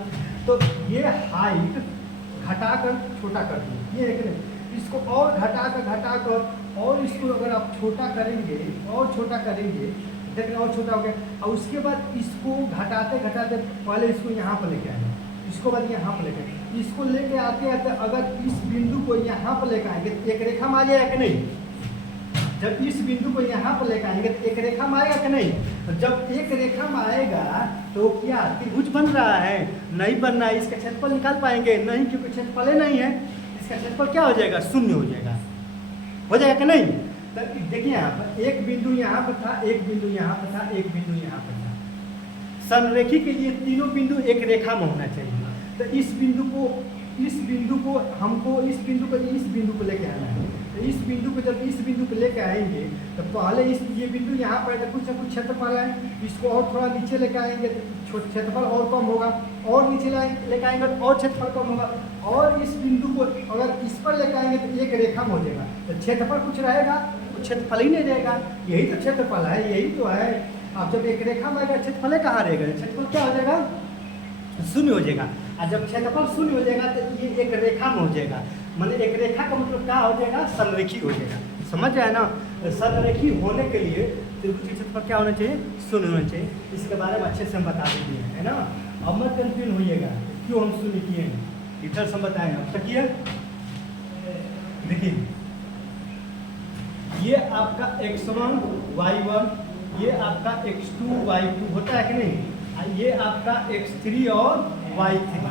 तो ये हाइट घटाकर छोटा कर दिए, ये है कि नहीं। इसको और घटाकर और इसको अगर आप छोटा करेंगे और छोटा करेंगे, देखिए और छोटा हो गया। और उसके बाद इसको घटाते पहले इसको यहाँ पर लेके आएंगे, इसको बाद यहाँ पर लेके आएंगे, इसको लेके आते अगर इस बिंदु को यहाँ पर लेकर आएंगे तो एक रेखा में आ जाएगा कि नहीं। जब इस बिंदु को यहाँ पर लेकर आएंगे तो एक रेखा में आएगा कि नहीं। तो जब एक रेखा में आएगा तो क्या त्रिभुज बन रहा है, नहीं बन रहा है। इसका क्षेत्रफल निकाल पाएंगे नहीं, क्योंकि क्षेत्रफल नहीं है। इसका क्षेत्रफल क्या हो जाएगा, 0 हो जाएगा कि नहीं। तो देखिए यहाँ पर एक बिंदु यहाँ पर था, एक बिंदु यहाँ पर था, एक बिंदु यहाँ पर था। संरेखी के लिए तीनों बिंदु एक रेखा में होना चाहिए। तो इस बिंदु को हमको इस बिंदु को लेके आना है। तो इस बिंदु को जब इस बिंदु को लेके आएंगे तो पहले ये बिंदु यहाँ पर तो कुछ ना कुछ क्षेत्रफल है, इसको और थोड़ा नीचे लेके आएंगे तो क्षेत्रफल और कम होगा, और नीचे लेके आएंगे तो और क्षेत्रफल कम होगा, और इस बिंदु को अगर इस पर लेके आएंगे तो एक रेखा में हो जाएगा। तो क्षेत्रफल कुछ रहेगा, तो क्षेत्रफल ही नहीं रहेगा। यही तो क्षेत्रफल है, यही तो है। अब जब एक रेखा में आएगा क्षेत्रफल कहाँ रहेगा, क्षेत्रफल क्या हो जाएगा, 0 हो जाएगा। और जब क्षेत्रफल शून्य हो जाएगा तो ये एक रेखा में हो जाएगा, मतलब एक रेखा का मतलब क्या हो जाएगा, संरेखी हो जाएगा। समझ रहे हैं ना? संरेखी होने के लिए त्रिभुज के क्षेत्रफल क्या होना चाहिए, शून्य होना चाहिए। इसके बारे में अच्छे से हम बता देंगे, है ना? अब मत कंफ्यूज होइएगा क्यों हम शून्य किए हैं, डिटेल्स हम बताएंगे। अब तकिए देखिए, ये आपका x1 y1, ये आपका x2 y2 होता है कि नहीं, ये आपका x3 और y3,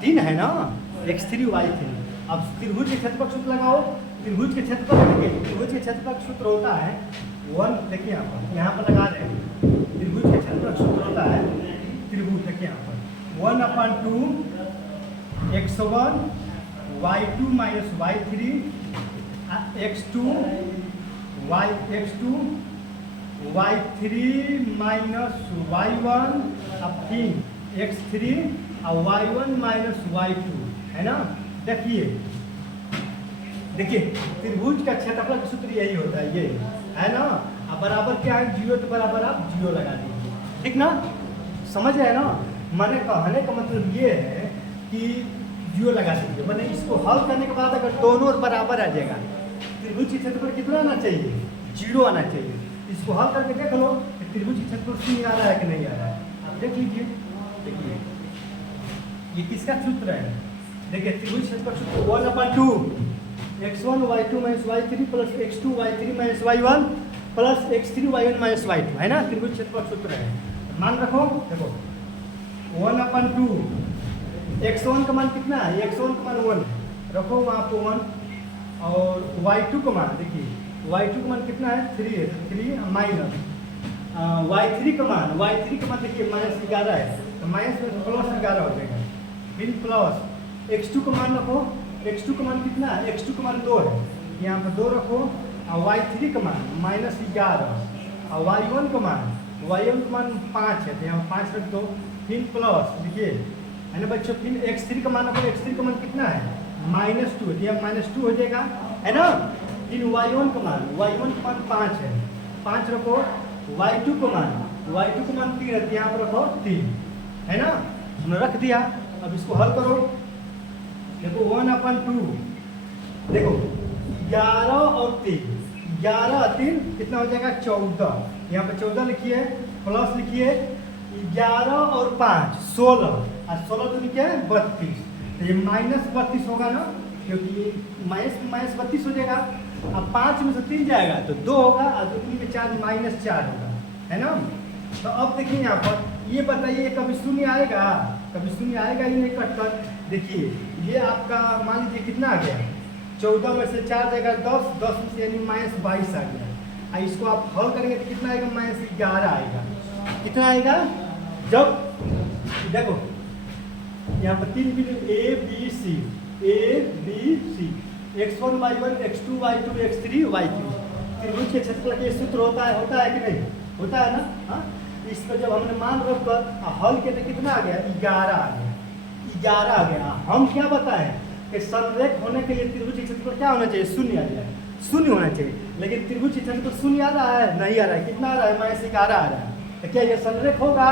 तीन है ना, x3 y3। अब त्रिभुज के क्षेत्रफल सूत्र लगाओ। त्रिभुज के क्षेत्रफल देखिए, त्रिभुज के क्षेत्रफल सूत्र होता है 1, देखिए यहाँ पर लगा रहे हैं। त्रिभुज के क्षेत्रफल सूत्र होता है, त्रिभुज देखिए यहाँ पर 1/2 x1 y2 minus y3 x2 y3 minus y1, अब फिर x3 और y1 माइनस y2, है ना? देखिए त्रिभुज का क्षेत्रफल का सूत्र यही होता है, ये है ना? अब बराबर क्या है, 0 तो बराबर आप 0 लगा दीजिए, ठीक ना? समझ रहे हैं ना? मैंने कहने का मतलब ये है कि 0 लगा दीजिए, मैंने इसको हल करने के बाद अगर दोनों और बराबर आ जाएगा, त्रिभुज के क्षेत्रफल कितना आना चाहिए, 0 आना चाहिए। इसको हल करके देख लो कि त्रिभुज के क्षेत्रफल शून्य आ रहा है कि नहीं आ रहा है, आप देख लीजिए। देखिए ये किसका सूत्र है, देखिए त्रिभुज क्षेत्रफल सूत्र 1/2 x1 y2 minus y3 plus x2 y3 minus y1 plus x3 y1 minus y2, है ना? त्रिभुज क्षेत्रफल सूत्र है, मान रखो। देखो 1/2 x1 का मान कितना है, x1 का मान 1 रखो वहाँ पर 1, और y2 का मान देखिए, y2 का मान कितना है, 3 है, 3 माइनस y3 का मान देखिए -11 है, तो माइनस में +11 हो जाएगा, फिर प्लस x2 का मान रखो। x2 का मान कितना है, x2 का मान 2 है, यहाँ पर 2 रखो, और y3 का मान -11, और y1 का मान 5 है, तो यहाँ 5 रख दो, फिर प्लस देखिए, है ना बच्चों, फिर x3 का मान रखो। x3 का मान कितना है, -2 है, यहाँ -2 हो जाएगा, है ना? फिर y1 का मान 5 है, 5 रखो। y2 का मान 3 है, यहाँ पर रखो 3, है ना? हमने रख दिया। अब इसको हल करो। देखो 1/2, देखो 11 और 3, 11 और 3 कितना हो जाएगा, 14। यहाँ पे 14 लिखिए, प्लस लिखिए 11 और 5 16, और 16 दूनी क्या है, 32, तो ये -32 होगा ना, क्योंकि माइनस 32 हो जाएगा। अब 5 में से 3 जाएगा तो 2 होगा, और 2 3 के 4 -4 होगा, है ना? तो अब देखिए यहाँ पर ये बताइए कभी शून्य आएगा, ही नहीं कटकर। देखिए ये आपका मान लीजिए कितना आ गया, 14 में से 4 जाएगा 10, 10 में से यानी -22 आ गया। इसको आप हल करेंगे तो कितना आएगा, -11 आएगा। कितना आएगा, जब देखो यहाँ पर 3 बिंदु A B C, x1 y1 x2 y2 x3 y3, त्रिभुज के क्षेत्रफल के सूत्र होता है कि नहीं, होता है ना? हाँ, इस पर जब हमने मान रख कर हल किया तो कितना आ गया, 11 आ गया, 11 आ गया। हम क्या बताएं कि संरेख होने के लिए त्रिभुज के क्षेत्रफल क्या होना चाहिए, शून्य आ जाए, शून्य होना चाहिए। लेकिन त्रिभुज के क्षेत्रफल शून्य आ रहा है, नहीं आ रहा है, कितना आ रहा है, -11 आ रहा है। तो क्या ये संरेख होगा,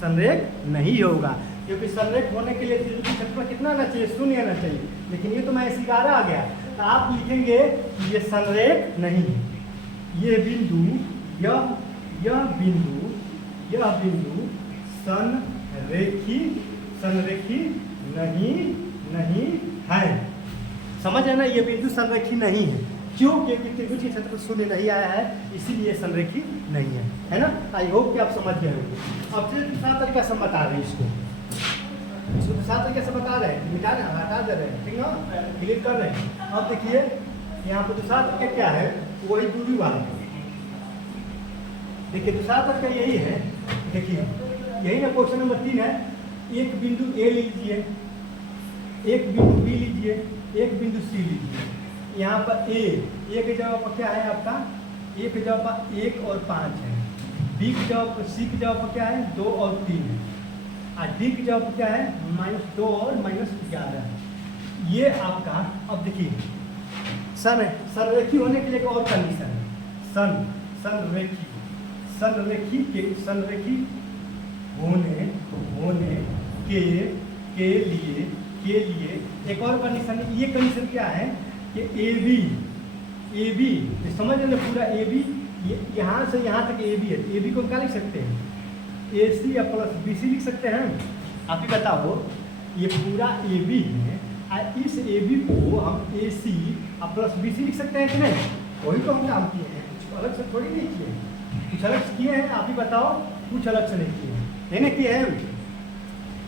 संरेख नहीं होगा, क्योंकि संरेख होने के लिए त्रिभुज के क्षेत्रफल कितना आना चाहिए, शून्य आना चाहिए। लेकिन ये तो -11 आ गया, तो आप लिखेंगे कि ये संरेख नहीं है। ये बिंदु, यह बिंदु संरेखी नहीं है। समझ है ना, ये बिंदु संरेखी नहीं है। क्यों? क्योंकि त्रिभुज के क्षेत्रफल शून्य नहीं आया है, इसीलिए संरेखी नहीं है ना? आई होप कि आप समझ गए होंगे। अब फिर दूसरा तरीका से बता रहे हैं, इसको दूसरा तरीके से बता रहे हैं, मिटा रहे हैं, हटा दे रहे हैं, ठीक ना, क्लियर कर रहे हैं। अब देखिए यहाँ पर दूसरा तरीका क्या है, वही दूरी वाला। देखिए दूसरा तरीका यही है, देखिए यही ना, क्वेश्चन नंबर 3 है। एक बिंदु A लीजिए, एक बिंदु B लीजिए, एक बिंदु C लीजिए। यहाँ पर A की जगह पर क्या है आपका, A की जगह पर 1 और 5 है, B की जगह पर, C की जगह पर क्या है, 2 और 3 है, और D की जगह पर क्या है, -2 और -11। ये आपका, अब देखिए संरेखी होने के लिए एक और कंडीशन है, संरेखी होने के के लिए एक और कंडीशन है। ये कंडीशन क्या है कि ए बी समझ रहे पूरा ए बी, यहाँ से यहाँ तक ए बी है, ए बी को क्या लिख सकते हैं, ए सी या प्लस बी सी लिख सकते हैं। आप ही बताओ, ये पूरा ए बी है, इस ए बी को हम ए सी और प्लस बी सी लिख सकते हैं कि नहीं? वही तो हम काम किए हैं, कुछ अलग से थोड़ी नहीं किए, कुछ अलग से किए हैं। आप ही बताओ, कुछ अलग से नहीं किए हैं, नहीं ना किए हैं।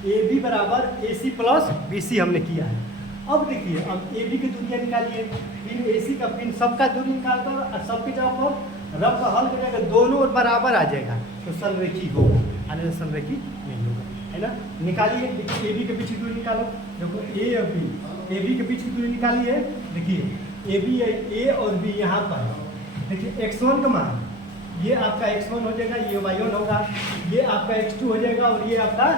ए बी बराबर ए सी प्लस बी सी हमने किया है। अब देखिए, अब ए बी की दूरियाँ निकालिए, फिर ए सी का, फिर सबका दूरी निकाल कर और सबके जगह पर रफ का हल करेगा, दोनों बराबर आ जाएगा तो संरेखी होगा, आने संरेखी नहीं होगा, है ना। निकालिए, देखिए ए बी के बीच की दूरी निकालो, देखो ए और बी, ए बी के बीच की दूरी निकालिए। देखिए ए बी ए और बी यहाँ पर, देखिए x1 का मान, ये आपका x1 हो जाएगा, ये y1 होगा, ये आपका x2 हो जाएगा और ये आपका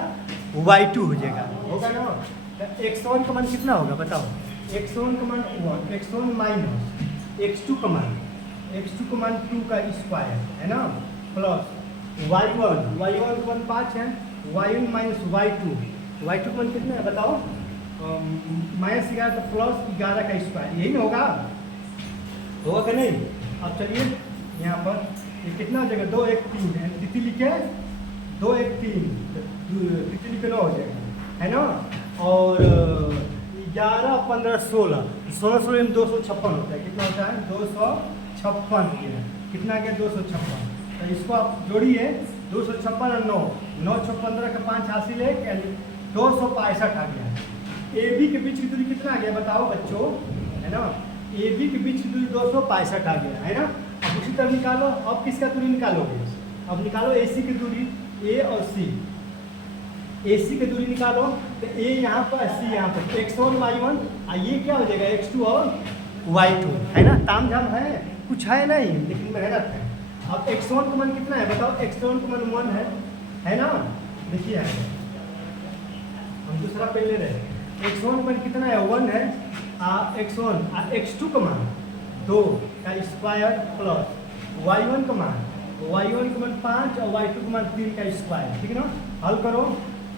y2 हो जाएगा, होगा ना। x1 का मान कितना होगा बताओ, x1 का मान 1, x1 माइनस x2 का मान 2 का स्क्वायर, है ना, प्लस y1 का मान 5 है, y1 माइनस y2 का मान कितना है बताओ, माइनस 11 तो प्लस 11 का स्क्वायर, यही ना होगा कि नहीं। अब चलिए यहाँ पर ये कितना हो जाएगा, 2 1 3 है, तिथि लिखे 2 1 3, तिथि लिखे 9 हो जाएगा, है ना। और 11 15 16 16 में 256 होता है, कितना होता है 256, कितना गया 256। तो इसको आप जोड़िए, 256 और 9 9 6 15 का 5 हासिल है, यानी 265 आ गया। ए बी के बीच की दूरी कितना आ गया बताओ बच्चों, है ना, ए बी के बीच की दूरी 265 आ गया, है ना। अब उसी तरह निकालो, अब किसका दूरी निकालोगे, अब निकालो ए सी की दूरी, ए और सी, ए सी की दूरी निकालो, तो ए यहाँ पर सी यहाँ पर, x1 y1 और ये क्या हो जाएगा x2 और y2, है ना। ताम झाम है, कुछ है नहीं, लेकिन मेहनत है। अब x1 का मान कितना है बताओ, x1 का मान 1 है ना। देखिए हम दूसरा पेज ले रहे हैं, x1 का मान कितना है 1 है, x1 x2 का मान 2 का स्क्वायर प्लस y1 का मान 5 और y2 का मान 3 का स्क्वायर, ठीक है ना। हल करो,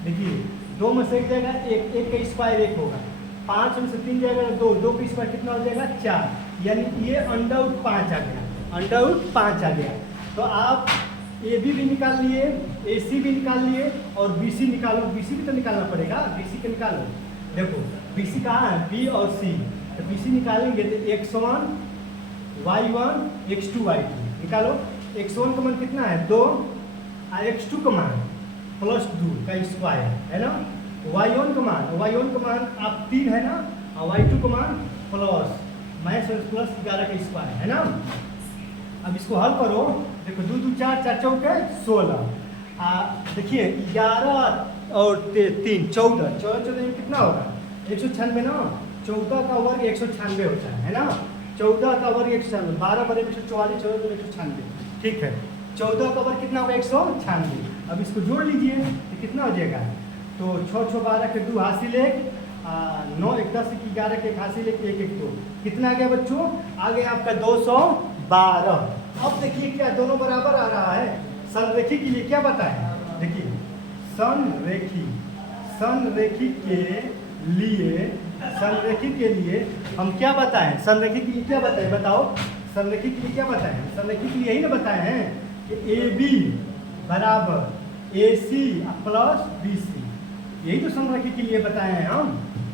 देखिए 2 में से एक जाएगा, एक का स्क्वायर 1 होगा, 5 में से 3 जाएगा 2, 2 का स्क्वायर कितना हो जाएगा 4, यानी ये अंडर 5 आ गया, अंडर 5 आ गया। तो आप ए बी भी निकाल लिए, ए सी भी निकाल लिए और बी सी निकालो, बी सी भी तो निकालना पड़ेगा, बी सी का निकालो। देखो बी सी कहाँ है, बी और सी, तो बी सी निकालेंगे तो x1 y1 x2 y2 निकालो। x1 का मान कितना है 2 और x2 का मान प्लस 2 का स्क्वायर, है ना। y1 का मान आप 3 है ना, और y2 का मान प्लस प्लस 11 का स्क्वायर, है ना। अब इसको हल करो, देखो 2 2 4 4 चौके 16, देखिए 11 और 3 14 14 में कितना होगा 196 ना, 14 का वर्ग 196 होता है ना, 14 का वर्ग 196, 12 बड़े 144, 14 में 196, ठीक है। 14 का वर्ग कितना होगा 196। अब इसको जोड़ लीजिए तो कितना हो जाएगा, तो 6 6 12 के 2 हासिल 1, 9 1 10 11 के हासिल 1 1 1 2, कितना आ गया बच्चों, आ गया आपका 212। अब देखिए क्या दोनों बराबर आ रहा है। संरेखी के लिए क्या बताएं, देखिए संरेखी के लिए हम क्या बताएं, संरेखी के लिए क्या बताएं बताओ, संरेखी के लिए क्या बताएं, संरेखी के लिए यही ना बताए हैं कि ए बी बराबर ए सी प्लस बी सी, यही तो संरेखी के लिए बताए हैं हम,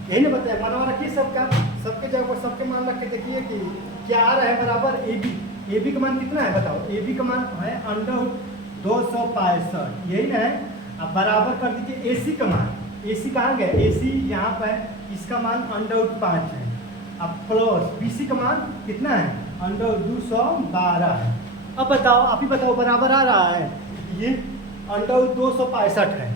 यही ना बताए। मानवा रखिए सबका, सबके जगह पर सबके मान रख के देखिए कि क्या आ रहा है बराबर ए बी का मान कितना है बताओ, ए बी का मान है अंडर 265, यही ना है। अब बराबर कर दीजिए ए सी का मान, ए सी कहाँ गया, ए सी यहाँ पर है, इसका मान अंडर 5 है, अब प्लस बी सी का मान कितना है अंडर 212 है। अब बताओ, आप ही बताओ बराबर आ रहा है, ये अंडर 265 है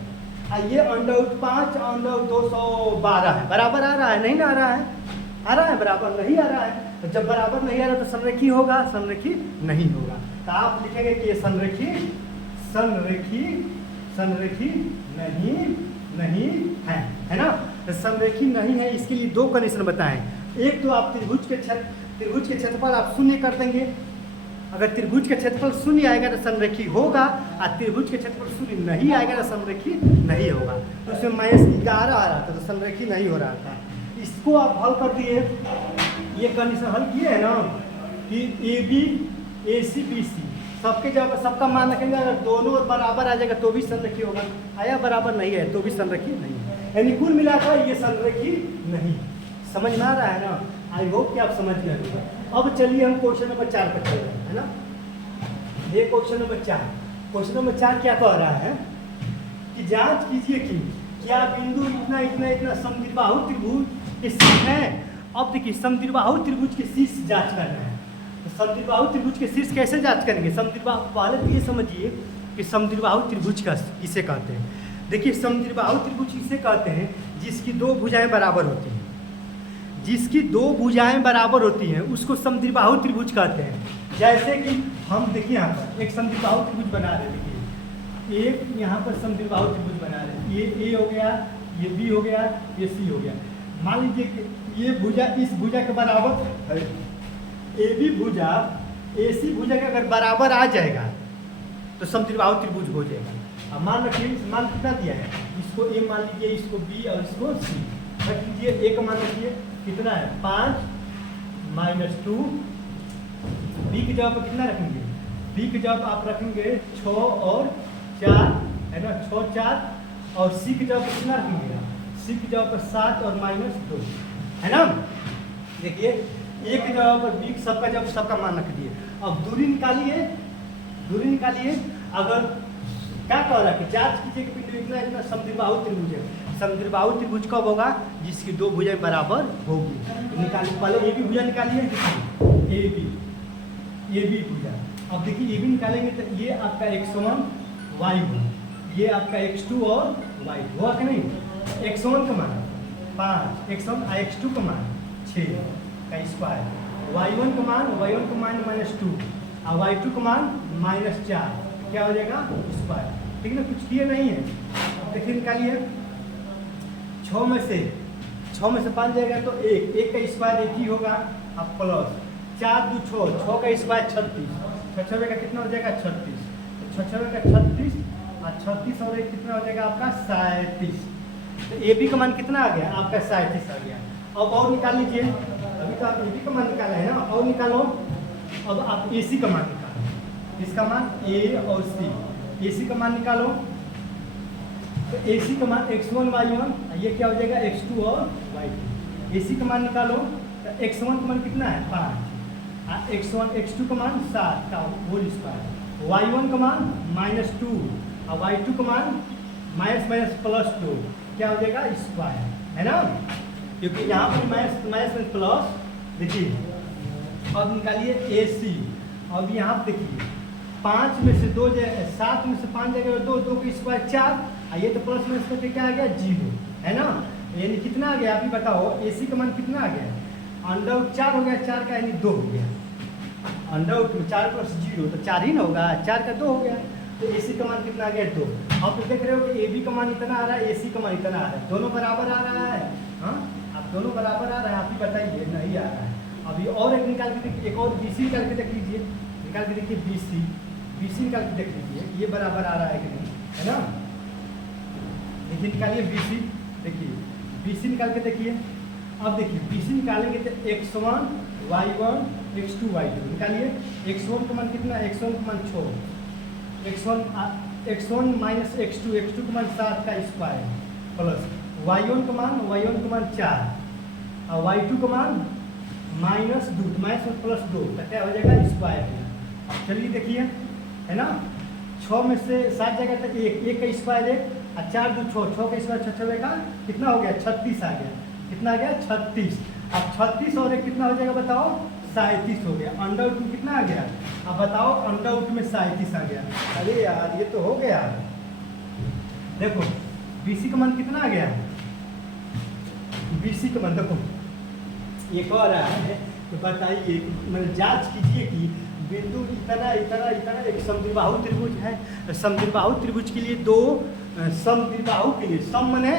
और ये अंडर 5 अंडर 212 है, बराबर आ रहा है नहीं ना आ रहा है, आ रहा है बराबर नहीं आ रहा है। तो जब बराबर नहीं आ रहा तो संरेखी होगा, संरेखी नहीं होगा। तो आप लिखेंगे कि ये संरेखी नहीं है ना। तो संरेखी नहीं है, इसके लिए 2 कंडीशन बताएं। एक तो आप त्रिभुज के क्षेत्रफल आप शून्य कर देंगे, अगर त्रिभुज का क्षेत्रफल शून्य आएगा तो संरेखी होगा, और त्रिभुज के क्षेत्रफल शून्य नहीं आएगा तो संरेखी नहीं होगा। तो उसमें -11 आ रहा था तो संरेखी नहीं हो रहा था। इसको आप हल कर दिए, ये कंडीशन हल किए है ना कि AB AC BC सबके जब सबका मान रखेंगे, अगर दोनों बराबर आ जाएगा तो भी संरेखी होगा, आया बराबर नहीं है तो भी संरेखी नहीं है, यानी कुल मिलाकर ये संरेखी नहीं। समझ में आ रहा है ना? आई होप कि आप समझ गए होंगे। अब चलिए हम क्वेश्चन नंबर 4 पर चल रहे हैं, है ना? ये क्वेश्चन नंबर 4, क्वेश्चन नंबर 4 क्या कह रहा है कि जांच कीजिए कि क्या बिंदु इतना इतना इतना समद्विबाहु त्रिभुज के शीर्ष है। अब देखिए समद्विबाहु त्रिभुज के शीर्ष जांच करना है, तो समद्विबाहु त्रिभुज के शीर्ष कैसे जांच करेंगे? समद्विबाहु पहले तो ये समझिए कि समद्विबाहु त्रिभुज का किसे कहते हैं। देखिए समद्विबाहु त्रिभुज किसे कहते हैं? जिसकी दो भुजाएं बराबर होती हैं, जिसकी दो भुजाएं बराबर होती हैं उसको समद्विबाहु त्रिभुज कहते हैं। जैसे कि हम देखिए यहाँ पर एक समद्विबाहु त्रिभुज बना रहे हैं, देखिए एक यहाँ पर समद्विबाहु त्रिभुज बना रहे हैं, ये A हो गया, ये B हो गया, ये C हो गया। मान लीजिए कि ये भुजा इस भुजा के बराबर है, AB भुजा AC भुजा के अगर बराबर आ जाएगा तो समद्विबाहु त्रिभुज हो जाएगा। अब मान रखिए मान कितना दिया है, इसको A मान लीजिए, इसको B और इसको C रख लीजिए। A का मान रखिए कितना है 5 - 2, B की जगह पर कितना रखेंगे? B की जगह आप रखेंगे 6 और 4, है ना, 6 4, और C की जगह पर कितना रखेंगे? C की जगह पर 7 और -2, है ना। देखिए A की जगह पर B सबका जब सबका मान रख दिए। अब दूरी निकालिए, दूरी निकालिए। अगर क्या कह रहा है कि जांच कीजिए कि बिंदु इतना इतना समद्विबाहु त्रिभुज है। समद्विबाहु त्रिभुज कब होगा? जिसकी दो भुजाएं बराबर होगी। निकालिए, पहले ए बी भुजा निकालिए, ए बी भुजा। अब देखिए ए बी निकालेंगे तो ये आपका x1 y1, ये आपका x2 और y2 हुआ कि नहीं? x1 का मान 5, x1 x2 का मान 6 का स्क्वायर, y1 का मान -2 और y2 का मान -4, क्या हो जाएगा? स्क्वायर। ठीक है ना, कुछ किए नहीं है। देखिए निकालिए, 6 में से 5 जाएगा तो 1 का स्क्वायर 1 ही होगा, अब प्लस 4 2 6 का स्क्वायर 36, 6 का कितना हो जाएगा? 36, तो 6 का 36 और 36 और 1 कितना हो जाएगा आपका? 37। तो ए बी का मान कितना आ गया? आपका 37 आ गया। अब और निकाल लीजिए, अभी तो आप ए बी का मान निकाला है ना, और निकालो। अब आप ए सी का मान निकालो, इसका मान A और C, AC का मान निकालो। तो AC का मान x1 y1, ये क्या हो जाएगा? x2 और y2। AC का मान निकालो तो x1 का मान कितना है? 5, x1 x2 का मान 7 का होल स्क्वायर, y1 का मान -2 और y2 का मान -+2, क्या हो जाएगा? स्क्वायर, है ना। क्योंकि यहाँ पर माइनस प्लस। देखिए अब निकालिए AC। अब यहाँ पर देखिए 5 में से 2 जाए, 7 में से 5 जाएगा 2 का स्क्वायर 4, ये तो प्लस में इसका क्या आ गया? 0, है ना। यानी कितना आ गया? आप ही बताओ, AC का मान कितना आ गया? √4 हो गया, 4 का यानी 2 हो गया। √4 + 0 तो 4 ही ना होगा, 4 का 2 हो गया। तो AC का मान कितना आ गया? 2। आप तो देख रहे हो कि AB का मान इतना आ रहा है, AC का मान इतना आ रहा है, दोनों बराबर आ रहा है। हाँ, आप दोनों बराबर आ रहा है, आप ही बताइए नहीं आ रहा है। अभी और एक निकाल के देखिए, एक और BC निकाल के देख लीजिए, निकाल के देखिए BC निकाल के देख लीजिए, ये बराबर आ रहा है कि नहीं, है ना। देखिए निकालिए BC, देखिए BC निकाल के देखिए। अब देखिए BC निकालेंगे तो x1 y1 x2 y2 निकालिए। x1 का मान कितना है? x1 का मान 6, x1 -x2, x2 का मान 7 का स्क्वायर, प्लस y1 का मान 4 और y2 का मान -2 तो क्या हो जाएगा? स्क्वायर। अब चलिए देखिए, है ना, 6 में से 7 जाएगा तो 1 का स्क्वायर 1 और 4 2 6 का स्क्वायर 6 का कितना हो गया? 36 आ गया। कितना आ गया? 36। अब 36 और 1 कितना हो जाएगा बताओ? 37 हो गया। √2 कितना आ गया? अब बताओ, √2 में 37 आ गया। अरे यार ये तो हो गया। देखो BC का मान कितना आ गया? BC का मान देखो ये कह रहा है तो बताइए, मतलब जांच कीजिए कि बिंदु इतना इतना इतना एक समद्विबाहु त्रिभुज है। समद्विबाहु त्रिभुज के लिए दो समद्विबाहु के लिए सम मने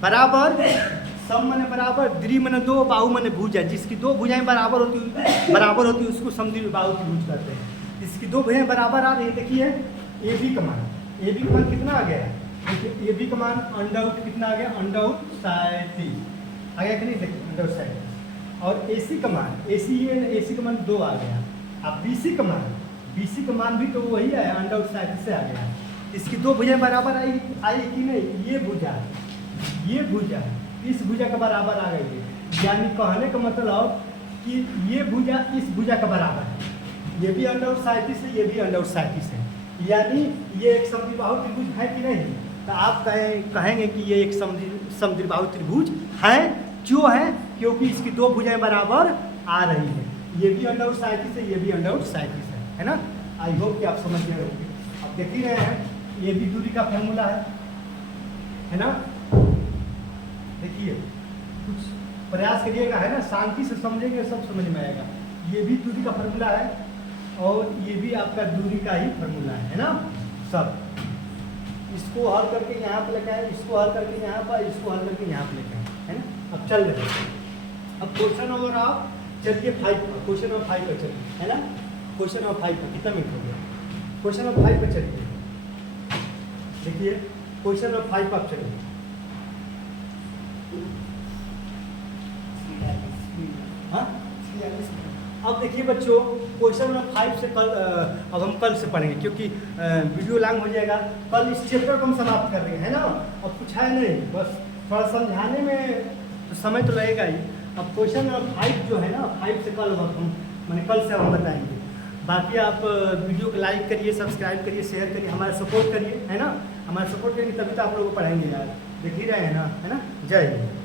बराबर, सम मने बराबर, द्वि मने दो, बाहु मने भुजा, जिसकी दो भुजाएं बराबर होती उसको समद्विबाहु त्रिभुज कहते हैं। इसकी दो भुजाएं बराबर आ रही है। देखिए ए बी का मान, ए बी का मान कितना आ गया है? देखिए ए बी का मान अंडर आउट कितना आ गया? अंडर आउट 37 आ गया कि नहीं? देखिए अंडर आउट 37। और ए सी का मान, ए सी का मान 2 आ गया। अब बी सी का मान भी तो वही है, अंडर आउट 37 से आ गया। इसकी दो भुजाएं बराबर आई कि नहीं? ये भुजा इस भुजा का बराबर आ गई है। यानी कहने का मतलब कि ये भुजा इस भुजा का बराबर है। ये भी अंडर आउट 37 है, ये भी अंडर आउट 37 है। यानी ये एक समद्विबाहु त्रिभुज है कि नहीं? तो आप कहेंगे कि ये एक समद्विबाहु त्रिभुज है। क्यों है? क्योंकि इसकी दो भुजाएं बराबर आ रही है। ये भी अंडर आउट 37 है, ये भी अंडर आउट 37 है ना? आई होप कि आप समझ गए होंगे। अब देख ही रहे हैं, ये भी दूरी का फॉर्मूला है ना? देखिए कुछ प्रयास करिएगा, है ना? शांति से समझेंगे, सब समझ में आएगा। ये भी दूरी का फॉर्मूला है और ये भी आपका दूरी का ही फॉर्मूला है ना? सब इसको हल करके यहाँ पर लेके आए, इसको हल करके यहाँ पर, इसको हल करके यहाँ पर लेके आए, है ना? अब चल रहे हैं। अब क्वेश्चन नंबर आप चलिए 5 पर, क्वेश्चन नंबर 5 पर चलिए, है ना? क्वेश्चन नंबर 5 पर कितना मिनट हो गया? क्वेश्चन नंबर 5 पर चलिए। देखिए क्वेश्चन नंबर 5 पर आप चलिए। हाँ, अब देखिए बच्चों, क्वेश्चन नंबर 5 से कल अब हम कल से पढ़ेंगे, क्योंकि वीडियो लॉन्ग हो जाएगा। कल इस चैप्टर को हम समाप्त कर देंगे, है ना? अब कुछ है नहीं, बस थोड़ा समझाने में तो समय तो लगेगा ही। अब क्वेश्चन नंबर 5 जो है ना, 5 से कल हम कल से हम बताएंगे। बाकी आप वीडियो को लाइक करिए, सब्सक्राइब करिए, शेयर करिए, हमारा सपोर्ट करिए, है ना? हमारा सपोर्ट करिए, तभी तो आप लोगों को पढ़ाएंगे यार। देख ही रहे हैं ना, है ना? जय हिंद।